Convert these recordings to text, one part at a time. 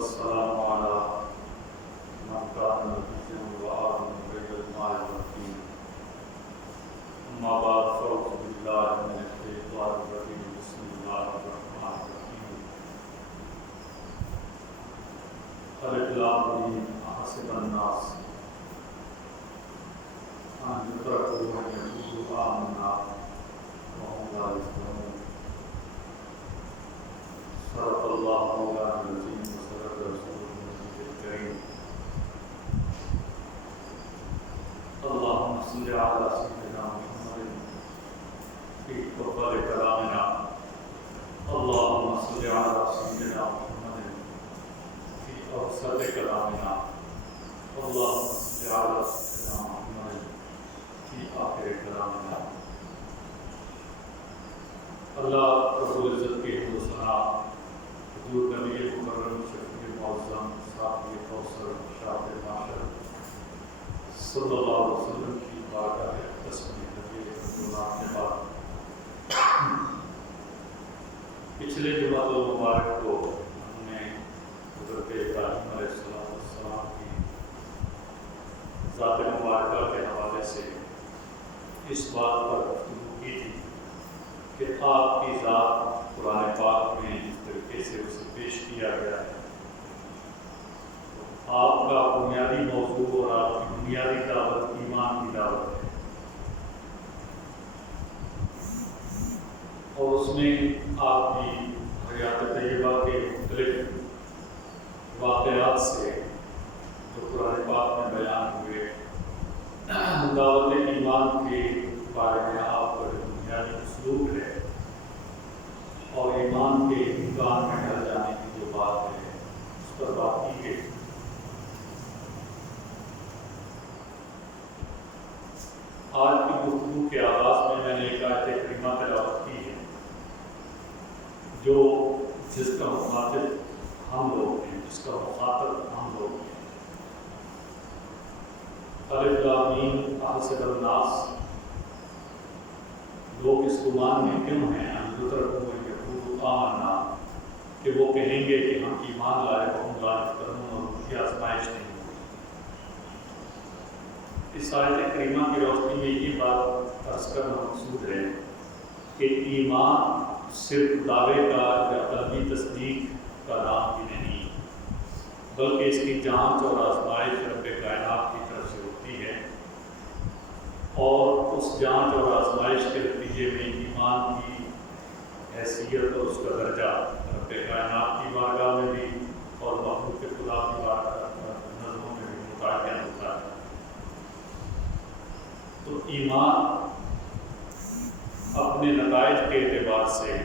والسلام على من كان نبيا وآمن بالماء والدين. أما بعد فأعوذ بالله من الشيطان الرجيم. بسم الله الرحمن الرحيم. ألف لام ميم. أحسب الناس أن يتركوا أن يقولوا آمنا وهم لا يفتنون. صدق الله مولانا العظيم وصدق رسوله النبي الكريم. اللهم صل على سيدنا محمد في أفضل كلامنا. اللهم صل على سيدنا محمد في أوسط كلامنا. اللهم صل على سيدنا محمد في آخر كلامنا. اللہ رب العزت کے حسنا حضور نبی مکرم شفیع معظم صاحب کوثر شاہ معاشر صلی اللہ علیہ وسلم کی بارگاہ تسبیح نبی اللہ کے بعد پچھلے جمعہ مبارک کو ہم نے حضرت ابراہیم علیہ السلام کی ذات مبارکہ کے حوالے سے اس بات پر گفتگو کی تھی کہ آپ کی ذات قرآن پاک میں جس طریقے سے اسے پیش کیا گیا ہے، آپ کا بنیادی موضوع اور آپ کی بنیادی دعوت ایمان کی دعوت ہے، اور اس میں آپ کی حیات طیبہ کے مختلف واقعات سے جو قرآن پاک میں بیان ہوئے دعوت ایمان کے بارے میں آپ کا جو بنیادی اسلوب ہے اور ایمان کے امکان میں ڈل جانے کی جو بات ہے اس پر بات کی گئی۔ آج کی گفتگو کے آغاز میں نے ایک آیت کریمہ تلاوت کی ہے جو جس کا مخاطب ہم لوگ ہیں، جس کا مخاطب ہم لوگ ہیں۔ الف لام میم احسب الناس، لوگ اس گمان میں کیوں ہیں آمنا کہ وہ کہیں گے کہ ہم ایمان لائے ہم لا یفتنون، اور ان کی آزمائش نہیں ہوگی۔ اس آیت کریمہ کی روشنی میں یہ بات عرض کرنا مقصود ہے کہ ایمان صرف دعوے کا یا قلبی تصدیق کا نام ہی نہیں، بلکہ اس کی جانچ اور آزمائش رب کائنات کی طرف سے ہوتی ہے، اور اس جانچ اور آزمائش کے نتیجے میں ایمان کی حیثیت اور اس کا درجہ رب کائنات کی بارگاہ میں بھی اور مخلوق خدا کی بارگاہ نظروں میں بھی متعین ہوتا ہے۔ تو ایمان اپنے نتائج کے اعتبار سے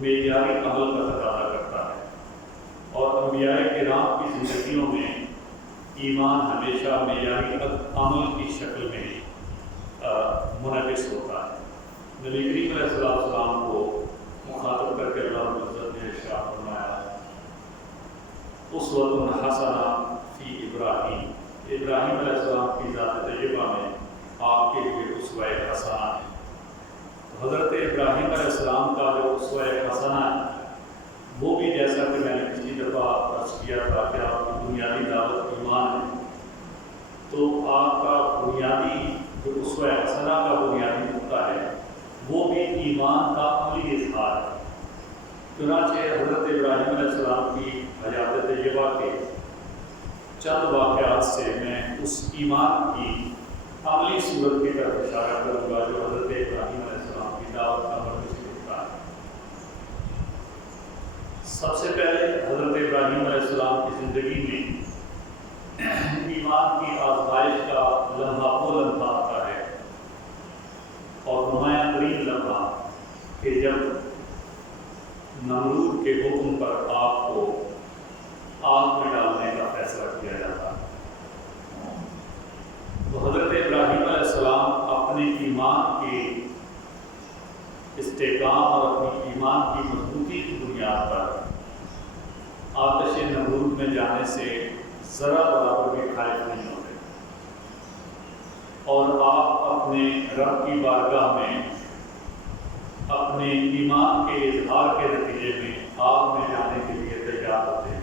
معیاری عمل کا تقاضا کرتا ہے، اور انبیاء کرام کی زندگیوں میں ایمان ہمیشہ معیاری عمل کی شکل میں منعکس ہوتا ہے۔ نبی کریم علیہ السلام کو مخاطب کر کے اللہ رب العزت نے ارشاد فرمایا اسوۃ حسنہ فی ابراہیم، ابراہیم علیہ السلام کی ذات طیبہ میں آپ کے لیے اسوہ حسنہ ہے۔ حضرت ابراہیم علیہ السلام کا جو اسوہ حسنہ ہے وہ بھی جیسا کہ میں نے پچھلی دفعہ عرض کیا تھا کہ آپ کی بنیادی دعوت ایمان ہے، تو آپ کا بنیادی جو اسوہ حسنہ کا بنیادی نقطہ ہے وہ بھی ایمان کا عملی اظہار ہے۔ چنانچہ حضرت ابراہیم علیہ السلام کی حیات طیبہ کے چند واقعات سے میں اس ایمان کی عملی صورت کی طرف اشارہ کروں گا جو حضرت ابراہیم علیہ السلام کی دعوت کا مرکزی نقطہ ہے۔ سب سے پہلے حضرت ابراہیم علیہ السلام کی زندگی میں ایمان کی آزمائش کا لمحہ وہ لمحہ آتا ہے، اور نمایاں ترین لمحہ کہ جب نمرود کے حکم پر آپ کو آگ میں ڈالنے کا فیصلہ کیا جاتا ہے۔ تو حضرت ابراہیم علیہ السلام اپنے ایمان کے استحکام اور اپنی ایمان کی مضبوطی کی بنیاد پر آتش نمرود میں جانے سے ذرا برابر بھی خائف نہیں ہوتے، اور آپ اپنے رب کی بارگاہ میں اپنے ایمان کے اظہار کے نتیجے میں آگ میں جانے کے لیے تیار ہوتے ہیں۔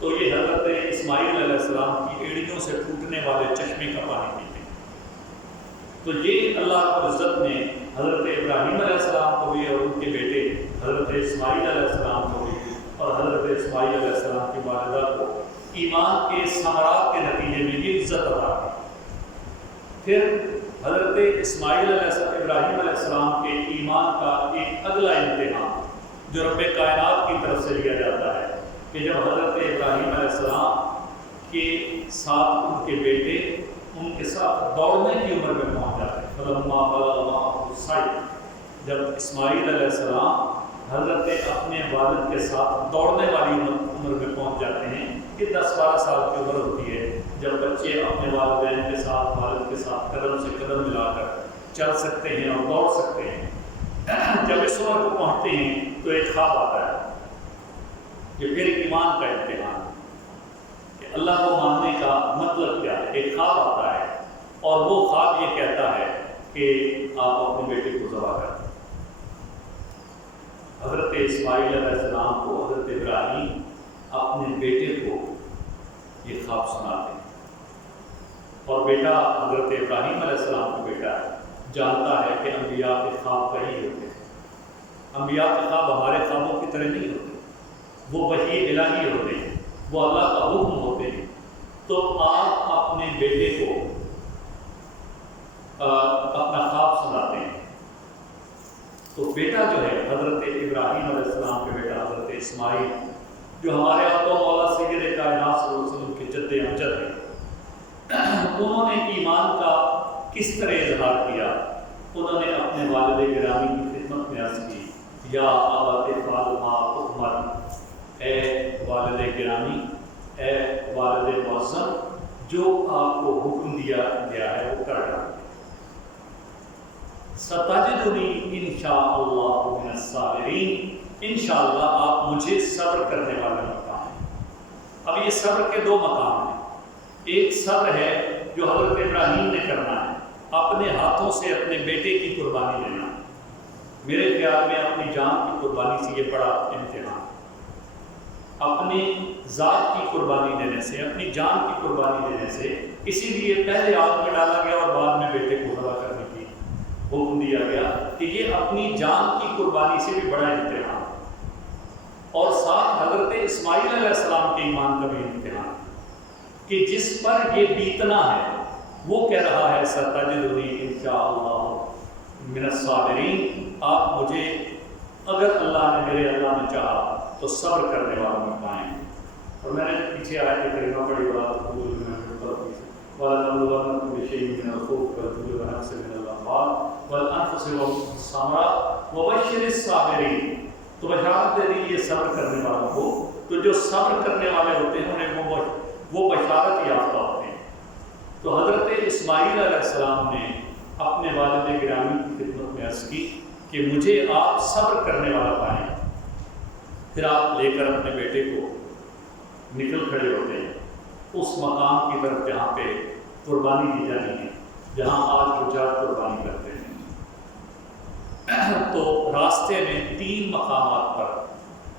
تو یہ حضرت اسماعیل علیہ السلام کی ایڑیوں سے ٹوٹنے والے چشمے کا پانی پیتے ہیں۔ تو یہ اللہ رب العزت نے حضرت ابراہیم علیہ السلام کو بھی اور ان کے بیٹے حضرت اسماعیل علیہ السلام کو بھی اور حضرت اسماعیل علیہ السلام کی والدہ کو ایمان کے ثمرات کے نتیجے میں یہ عزت عطا کی۔ پھر حضرت اسماعیل علیہ السلام ابراہیم علیہ السلام کے ایمان کا ایک اگلا امتحان جو رب کائنات کی طرف سے لیا جاتا ہے کہ جب حضرت ابراہیم علیہ السلام کے ساتھ ان کے بیٹے ان کے ساتھ دوڑنے کی عمر میں پہنچ جاتے ہیں، فلما بلغ معه السعی، جب اسماعیل علیہ السلام حضرت اپنے والد کے ساتھ دوڑنے والی عمر میں پہنچ جاتے ہیں کہ 10-12 سال کی عمر ہوتی ہے جب بچے اپنے والدین کے ساتھ والد کے ساتھ قدم سے قدم ملا کر چل سکتے ہیں اور دوڑ سکتے ہیں۔ جب اس عمر کو پہنچتے ہیں تو ایک خواب آتا ہے، یہ پھر ایمان کا امتحان کہ اللہ کو ماننے کا مطلب کیا ہے۔ ایک خواب آتا ہے اور وہ خواب یہ کہتا ہے کہ آپ اپنے بیٹے کو ذبح کر دیں۔ حضرت اسماعیل علیہ السلام کو حضرت ابراہیم اپنے بیٹے کو یہ خواب سناتے ہیں اور بیٹا حضرت ابراہیم علیہ السلام کا بیٹا جانتا ہے کہ انبیاء کے خواب کہیں ہوتے ہیں۔ انبیاء کے خواب ہمارے خوابوں کی طرح نہیں ہوتے، وہ وحی الہی ہوتے ہیں، وہ اللہ کا حکم ہوتے ہیں۔ تو آپ اپنے بیٹے کو اپنا خواب سناتے ہیں۔ تو بیٹا جو ہے حضرت ابراہیم علیہ السلام کے بیٹا حضرت اسماعیل جو ہمارے آقا مولا سید کائنات صلی اللہ علیہ وسلم کے جد امجد ہیں، انہوں نے ایمان کا کس طرح اظہار کیا؟ انہوں نے اپنے والد گرامی کی خدمت میں عرض کی، یا ابت افعل ما تؤمر، اے والد گرامی، اے والد معظم، جو آپ کو حکم دیا گیا ہے وہ کر ڈالیں۔ ستجدنی انشاءاللہ من الصابرین، انشاءاللہ آپ مجھے صبر کرنے والے مقام ہیں۔ اب یہ صبر کے دو مقام ہیں، ایک صبر ہے جو حضرت ابراہیم نے کرنا ہے، اپنے ہاتھوں سے اپنے بیٹے کی قربانی دینا۔ میرے خیال میں اپنی جان کی قربانی سے یہ بڑا امتحان، اپنی ذات کی قربانی دینے سے، اپنی جان کی قربانی دینے سے، اسی لیے پہلے آگ میں ڈالا گیا اور بعد میں بیٹے کو ذبح کرنے کی حکم دیا گیا کہ یہ اپنی جان کی قربانی سے بھی بڑا امتحان، اور ساتھ حضرت اسماعیل علیہ السلام کے ایمان کا بھی امتحان کہ جس پر یہ بیتنا ہے وہ کہہ رہا ہے ستجدنی انشاءاللہ من الصابرین، آپ مجھے اگر اللہ نے میرے اللہ نے چاہا تو صبر کرنے والوں میں پائیں۔ اور میں نے پیچھے آیت کریمہ پڑھی وَلَنَبْلُوَنَّكُم بِشَيْءٍ مِّنَ الْخَوْفِ وَالْجُوعِ وَنَقْصٍ مِّنَ الْأَمْوَالِ وَالْأَنفُسِ وَالثَّمَرَاتِ وَبَشِّرِ الصَّابِرِينَ، تو بشارت دے دیجیے صبر کرنے والوں کو۔ تو جو صبر کرنے والے ہوتے ہیں انہیں وہ بشارت یافتہ ہوتے ہیں۔ تو حضرت اسماعیل علیہ السلام نے اپنے والد گرامی کی خدمت میں عرض کی کہ مجھے آپ صبر کرنے والا پائیں۔ پھر آپ لے کر اپنے بیٹے کو نکل کھڑے ہوتے ہیں اس مقام کی طرف جہاں پہ قربانی دی جانی ہے، جہاں آج حجاج قربانی کرتے ہیں۔ تو راستے میں 3 مقامات پر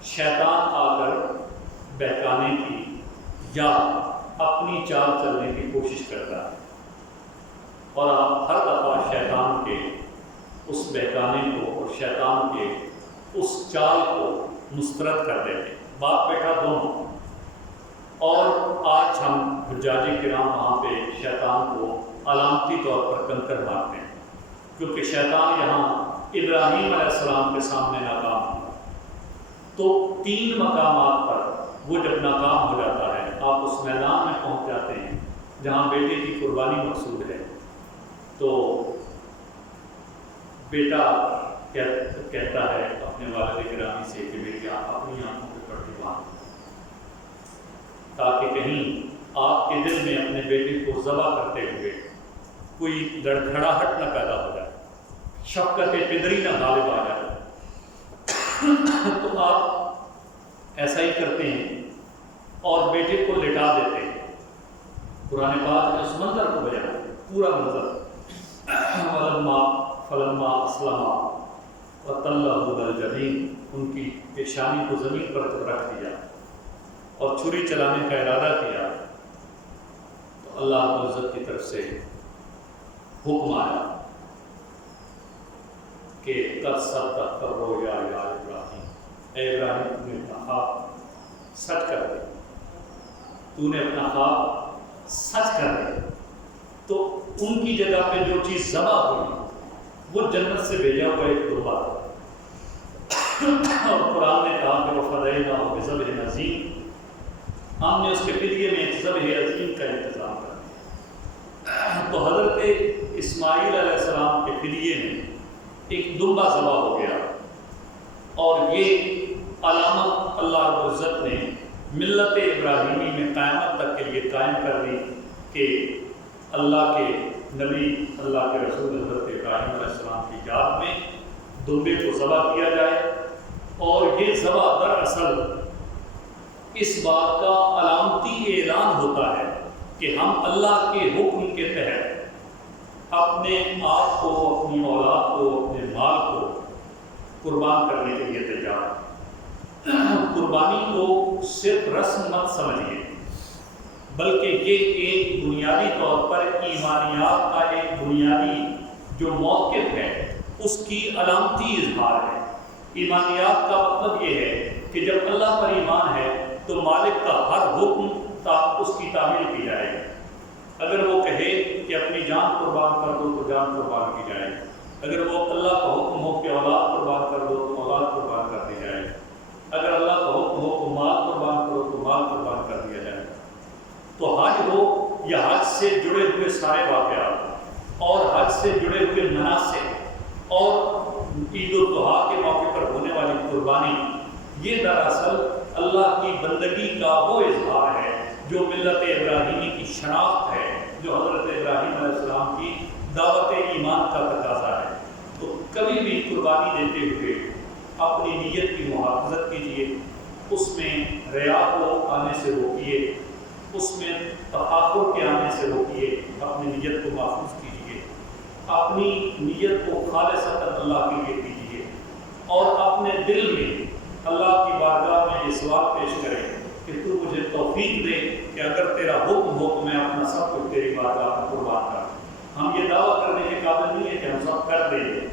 شیطان آ کر بہکانے کی یا اپنی چال چلنے کی کوشش کرتا ہے، اور آپ ہر دفعہ شیطان کے اس بہکانے کو اور شیطان کے اس چال کو مسترد کر دیتے، باپ بیٹا دونوں۔ اور آج ہم حجاج کرام وہاں پہ شیطان کو علامتی طور پر کنکر مارتے ہیں، کیونکہ شیطان یہاں ابراہیم علیہ السلام کے سامنے ناکام ہوا۔ تو 3 مقامات پر وہ جب ناکام ہو جاتا ہے، آپ اس میدان میں پہنچ جاتے ہیں جہاں بیٹے کی قربانی مقصود ہے، تو بیٹا کہتا ہے اپنے والد گرامی سے کہ بیٹی آپ اپنی آنکھوں پہ پٹی باندھ، تاکہ کہیں آپ کے دل میں اپنے بیٹے کو ذبح کرتے ہوئے کوئی لڑکھڑاہٹ نہ پیدا ہو جائے، شفقت پدری نہ غالب آ جائے۔ تو آپ ایسا ہی کرتے ہیں اور بیٹے کو لٹا دیتے ہیں۔ قرآن پاک نے اس منظر کو بیان کیا، پورا منظر، فلما اسلما وتلہ للجبین، ان کی پیشانی کو زمین پر رکھ دیا اور چھری چلانے کا ارادہ کیا تو اللہ رب العزت کی طرف سے حکم آیا کہ قد صدقت الرؤیا یا ابراہیم، اے ابراہیم تو نے اپنا خواب سچ کر دیا، تو نے اپنا خواب سچ کر دیا۔ تو ان کی جگہ پہ جو چیز ذبح ہوئی وہ جنت سے بھیجا ہوا ایک دمبا تھا، اور قرآن نے کہا کہ وَفَدَيْنَاهُ بِذَبْحٍ عَظِيمٍ، ہم نے اس کے فدیے میں ذبح عظیم کا انتظام کر دیا۔ تو حضرت اسماعیل علیہ السلام کے فدیے میں ایک دمبا ذبح ہو گیا، اور یہ علامت اللہ رب العزت نے ملت ابراہیمی میں قیامت تک کے لیے قائم کر دی کہ اللہ کے نبی، اللہ کے رسول حضرت ابراہیم علیہ السلام کی یاد میں دمبے کو ذبح کیا جائے۔ اور یہ ذبح دراصل اس بات کا علامتی اعلان ہوتا ہے کہ ہم اللہ کے حکم کے تحت اپنے آپ کو، اپنی اولاد کو، اپنے مال کو قربان کرنے کے لیے تیار ہیں۔ قربانی کو صرف رسم مت سمجھیے، بلکہ یہ ایک بنیادی طور پر ایمانیات کا ایک بنیادی جو موقف ہے اس کی علامتی اظہار ہے۔ ایمانیات کا مطلب یہ ہے کہ جب اللہ پر ایمان ہے تو مالک کا ہر حکم اس کی تعمیل کی جائے گی۔ اگر وہ کہے کہ اپنی جان قربان کر دو تو جان قربان کی جائے گی، اگر وہ اللہ کا حکم ہو کہ اولاد قربان کر دو تو اولاد قربان کر دی جائے گی، اگر اللہ کا حکم ہو کہ مال قربان کرو تو مال قربان کر دیا جائے گا۔ تو حج ہو یا حج سے جڑے ہوئے سارے واقعات اور حج سے جڑے ہوئے مناسک اور عید الاضحیٰ کے موقع پر ہونے والی قربانی، یہ دراصل اللہ کی بندگی کا وہ اظہار ہے جو ملت ابراہیمی کی شناخت ہے، جو حضرت ابراہیم علیہ السلام کی دعوت ایمان کا تقاضا ہے۔ تو کبھی بھی قربانی دیتے ہوئے اپنی نیت کی محافظت کیجیے، اس میں ریا کو آنے سے روکیے، اس میں تفاخر کے آنے سے روکیے، اپنی نیت کو محفوظ کیجیے، اپنی نیت کو خالصتاً اللہ کے لیے کیجیے، اور اپنے دل میں اللہ کی بارگاہ میں یہ سوال پیش کریں کہ تو مجھے توفیق دے کہ اگر تیرا حکم ہو تو میں اپنا سب کچھ تیری بارگاہ میں قربان کروں۔ ہم یہ دعویٰ کرنے کے قابل نہیں ہے کہ ہم سب کر دیں گے،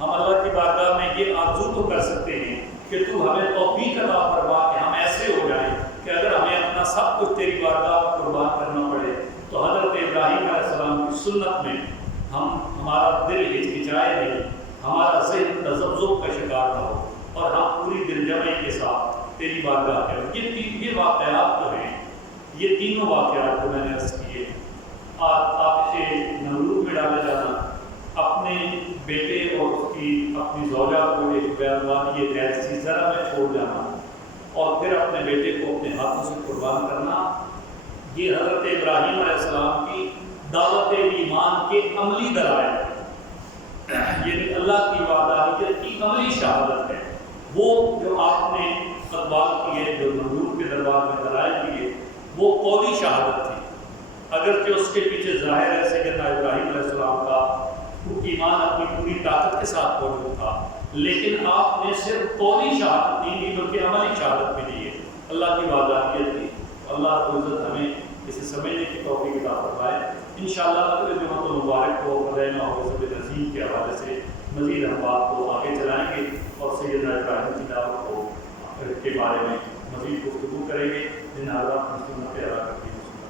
ہم اللہ کی بارگاہ میں یہ آرزو تو کر سکتے ہیں کہ تو ہمیں توفیق عطا فرما کہ ہم ایسے ہو جائیں کہ اگر ہمیں اپنا سب کچھ تیری بارگاہ میں قربان کرنا پڑے تو حضرت ابراہیم علیہ السلام کی سنت میں ہمارا دل ہچکچائے نہیں، ہمارا ذہن تذبذب کا شکار نہ ہو، اور ہم پوری دل جمعی کے ساتھ تیری بارگاہ کریں۔ یہ واقعات جو ہیں، یہ تینوں واقعات جو میں نے عرض کیے، آتش نمرود میں ڈالا جانا، اپنے بیٹے اور اس کی اپنی زوجہ کو ایک بیابانی غیر سی زرہ میں چھوڑ جانا، اور پھر اپنے بیٹے کو اپنے ہاتھوں سے قربان کرنا، یہ حضرت ابراہیم علیہ السلام کی دعوت ایمان کے عملی دلائل ہے، یعنی اللہ کی وحدانیت کی عملی شہادت ہے۔ وہ جو آپ نے اقوال کیے، جو نمرود کے دربار میں دلائل دیے، وہ قولی شہادت تھی، اگرچہ اس کے پیچھے ظاہر ہے سیدنا ابراہیم علیہ السلام کا ایمان اپنی پوری طاقت کے ساتھ موجود تھا، لیکن آپ نے صرف قولی شہادت نہیں دی بلکہ عملی شہادت بھی دی ہے اللہ کی وحدانیت کی۔ اللہ رب العزت ہمیں اسے سمجھنے کی توفیق عطا فرمائے۔ انشاءاللہ اگلے جمعہ المبارک کو فدینا و ذبح عظیم کے حوالے سے مزید ہم بات کو آگے چلائیں گے اور سیدنا ابراہیم کی دعوت کو کے بارے میں مزید گفتگو کریں گے۔